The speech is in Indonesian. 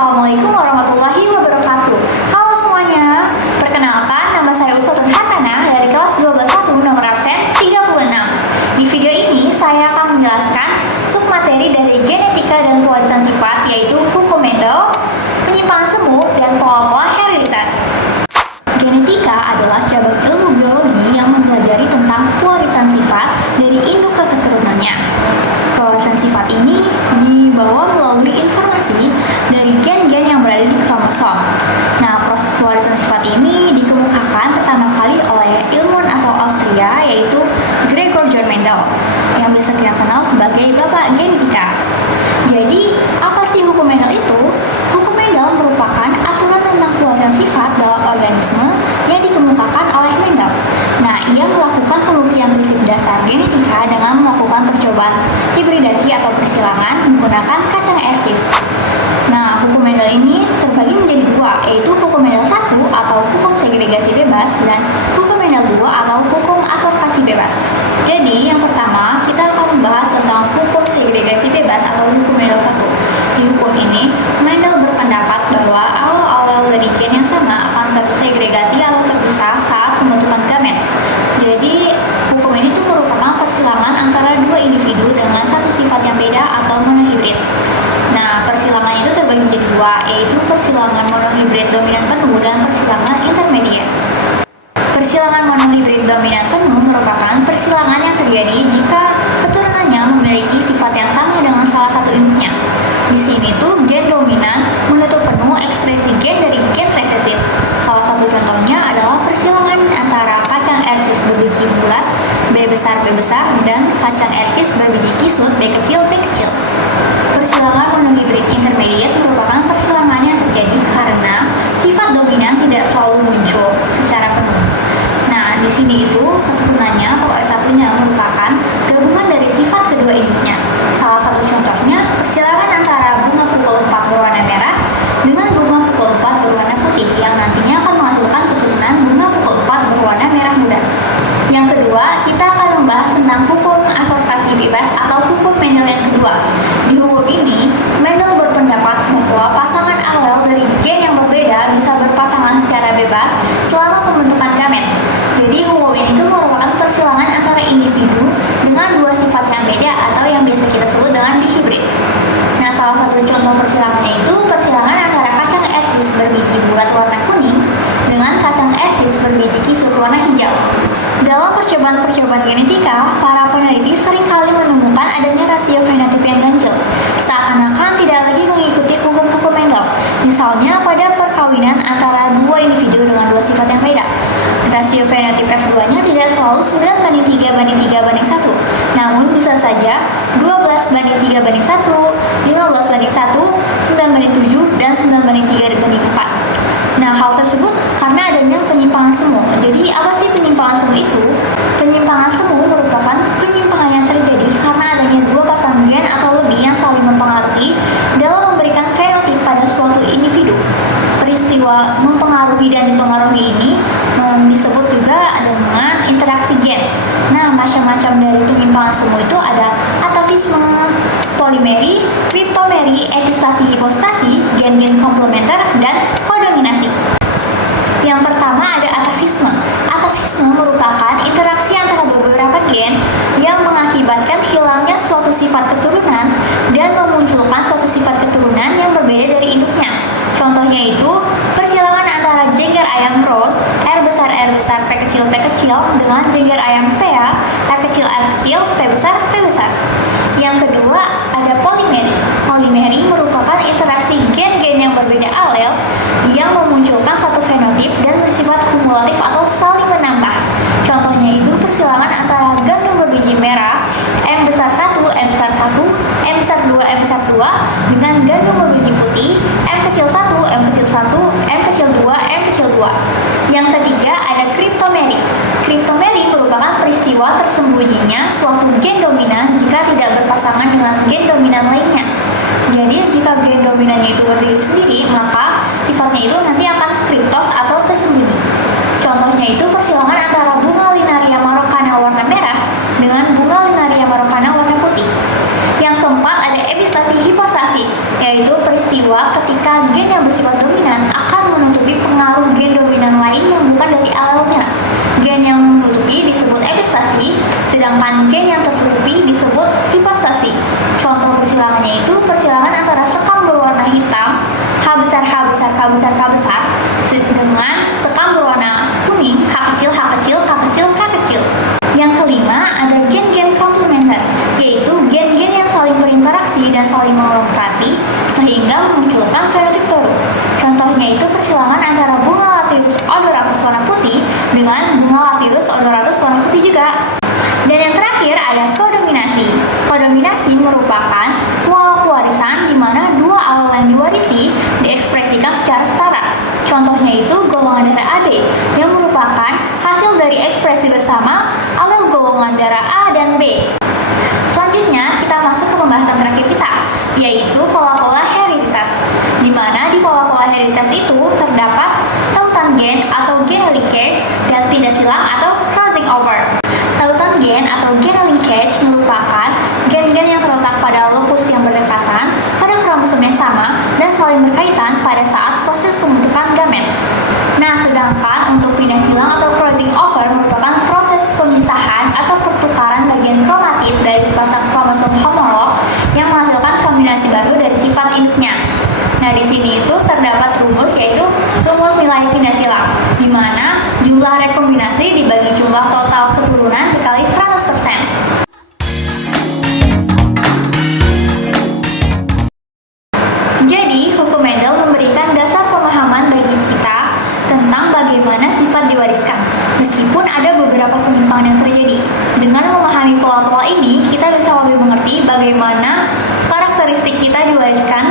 Assalamualaikum warahmatullahi wabarakatuh. Halo semuanya, perkenalkan nama saya Uswatun Hasanah dari kelas 12.1 nomor absen 36. Di video ini saya akan menjelaskan submateri dari genetika dan pewarisan sifat, yaitu hukum Mendel, penyimpangan semu, dan pola-pola hereditas. Genetika adalah cabang ilmu biologi yang mempelajari tentang pewarisan sifat dari induk ke keturunannya. Pewarisan sifat ini dibawa melalui informasi dari gen-gen yang berada di kromosom. Nah, proses pewarisan sifat ini dikemukakan pertama kali oleh ilmuwan asal Austria, yaitu Gregor John Mendel, yang biasa kita kenal sebagai Bapak Genetika. Jadi, apa sih hukum Mendel itu? Hukum Mendel merupakan aturan tentang pewarisan sifat dalam organisme yang dikemukakan oleh Mendel. Nah, ia melakukan pembuktian prinsip dasar genetika dengan melakukan percobaan hibridasi atau persilangan menggunakan kacang Erkis. Nah, hukum Mendel ini terbagi menjadi dua, yaitu hukum Mendel 1 atau hukum segregasi bebas dan hukum Mendel 2 atau hukum asortasi bebas. Jadi, yang pertama kita akan membahas tentang hukum segregasi bebas atau hukum Mendel 1. Di hukum ini, Mendel berpendapat bahwa alel-alel dari gen yang sama akan tersegregasi atau terpisah saat pembentukan gamet. Jadi, hukum ini tuh merupakan persilangan antara dua individu dengan satu sifat yang beda atau monohibrid. Nah, persilangan itu terbagi menjadi dua, yaitu persilangan monohibrid dominan penuh dan persilangan intermediate. Persilangan monohibrid dominan penuh merupakan persilangan yang terjadi jika keturunannya memiliki sifat yang sama dengan salah satu induknya. Di sini tuh gen dominan menutup penuh ekspresi gen dari gen resesif. Salah satu contohnya adalah persilangan antara kacang Erkis berbiji bulat B besar B besar dan kacang Erkis berbiji kisut B kecil B kecil. Persilangan monohibrid intermediate merupakan persilangan yang terjadi karena sifat dominan tidak selalu muncul secara penuh. Nah, di sini itu keturunannya atau S1-nya merupakan gabungan dari sifat kedua induknya. Salah satu contohnya persilangan antara bunga pukul 4 berwarna merah dengan bunga pukul 4 berwarna putih yang nantinya akan menghasilkan keturunan bunga pukul 4 berwarna merah muda. Yang kedua, kita akan membahas tentang hukum asortasi bebas atau hukum Mendel yang kedua. Di hukum ini, Mendel berpendapat bahwa pasangan alel dari gen yang berbeda bisa berpasangan secara bebas selama pembentukan gamet. Jadi, hukum ini itu merupakan persilangan antara individu dengan dua sifat yang beda atau yang biasa kita sebut dengan dihibrid. Nah, salah satu contoh persilangannya itu persilangan antara kacang Erkis berbiji bulat warna kuning dengan kacang Erkis berbiji kisut warna hijau. Dalam percobaan-percobaan genetika, para peneliti seringkali menemukan adanya rasio fenotip yang ganjil, seakan-akan tidak lagi mengikuti hukum-hukum Mendel. Misalnya pada perkawinan antara dua individu dengan dua sifat yang beda. Rasio fenotip F2-nya tidak selalu 9:3:3:1, namun bisa saja 12:3:1, 15:1, 9:7, dan 9:3:4. Nah, hal tersebut karena adanya penyimpangan semu. Jadi, apa sih penyimpangan semu itu? Penyimpangan semu merupakan penyimpangan yang terjadi karena adanya dua pasang gen atau lebih yang saling mempengaruhi dalam memberikan fenotip pada suatu individu. Peristiwa mempengaruhi dan dipengaruhi ini disebut juga dengan interaksi gen. Nah, macam-macam dari penyimpangan semu itu ada atafisme, polimeri, kriptomeri, epistasi, hipostasi, gen-gen komplementer, dan kodominasi. Yang pertama ada atafisme. Atafisme merupakan interaksi antara beberapa gen yang mengakibatkan hilangnya suatu sifat keturunan dan memunculkan suatu sifat keturunan yang berbeda dari induknya. Contohnya itu persilangan antara jengger ayam Ross R besar P kecil P kecil dengan jengger ayam Pea R kecil P besar P besar. Yang kedua ada polimeri. Polimeri merupakan interaksi gen-gen yang berbeda alel yang memunculkan satu fenotip dan bersifat kumulatif atau saling menambah. Contohnya itu persilangan antara gandum berbiji merah M besar 1, M besar 1, M besar 2, M besar 2 dengan gandum berbiji putih M kecil 1, M kecil 1, M kecil 2, M kecil 2. Yang ketiga ada kriptomeri. Kriptomeri merupakan peristiwa tersembunyinya suatu gen dominan jika tidak berpasangan dengan gen dominan lainnya. Jadi jika gen dominannya itu berdiri sendiri, maka sifatnya itu nanti akan kriptos atau tersembunyi. Contohnya itu persilangan antara bunga Linaria marokana warna merah dengan bunga Linaria marokana warna putih. Yang keempat ada epistasi hipostasi, yaitu peristiwa ketika dari alelnya. Gen yang menutupi disebut epistasi, sedangkan gen yang tertutupi disebut hipostasi. Contoh persilangannya itu persilangan antara sekam berwarna hitam H besar H besar K besar K besar dengan sekam berwarna kuning H kecil H kecil K kecil K kecil. Yang kelima ada gen-gen komplementer, yaitu gen-gen yang saling berinteraksi dan saling melengkapi sehingga memunculkan fenotip baru. Contohnya itu persilangan antara bunga latirus odoratus warna putih dengan bunga latirus odoratus warna putih juga. Dan yang terakhir ada kodominasi. Kodominasi merupakan pola pewarisan di mana dua alel yang diwarisi diekspresikan secara setara. Contohnya itu golongan darah AB yang merupakan hasil dari ekspresi bersama alel golongan darah A dan B. Selanjutnya kita masuk ke pembahasan terakhir kita, yaitu pola-pola hereditas. Di mana di pola-pola hereditas itu terdapat tautan gen atau gen linkage dan pindah silang atau crossing over. Tautan gen atau gen linkage merupakan gen-gen yang terletak pada lokus yang berdekatan pada kromosom yang sama dan saling berkaitan pada saat proses pembentukan gamet. Nah, sedangkan untuk pindah silang atau crossing over merupakan proses pemisahan atau pertukaran bagian kromatid dari sepasang kromosom homolog yang menghasilkan kombinasi baru dari sifat induknya. Nah, di sini itu terdapat rumus, yaitu rumus nilai pindah silang, di mana jumlah rekombinasi dibagi jumlah total keturunan dikali 100%. Jadi, hukum Mendel memberikan dasar pemahaman bagi kita tentang bagaimana sifat diwariskan, meskipun ada beberapa penyimpangan yang terjadi. Dengan memahami pola-pola ini, kita bisa lebih mengerti bagaimana karakteristik kita diwariskan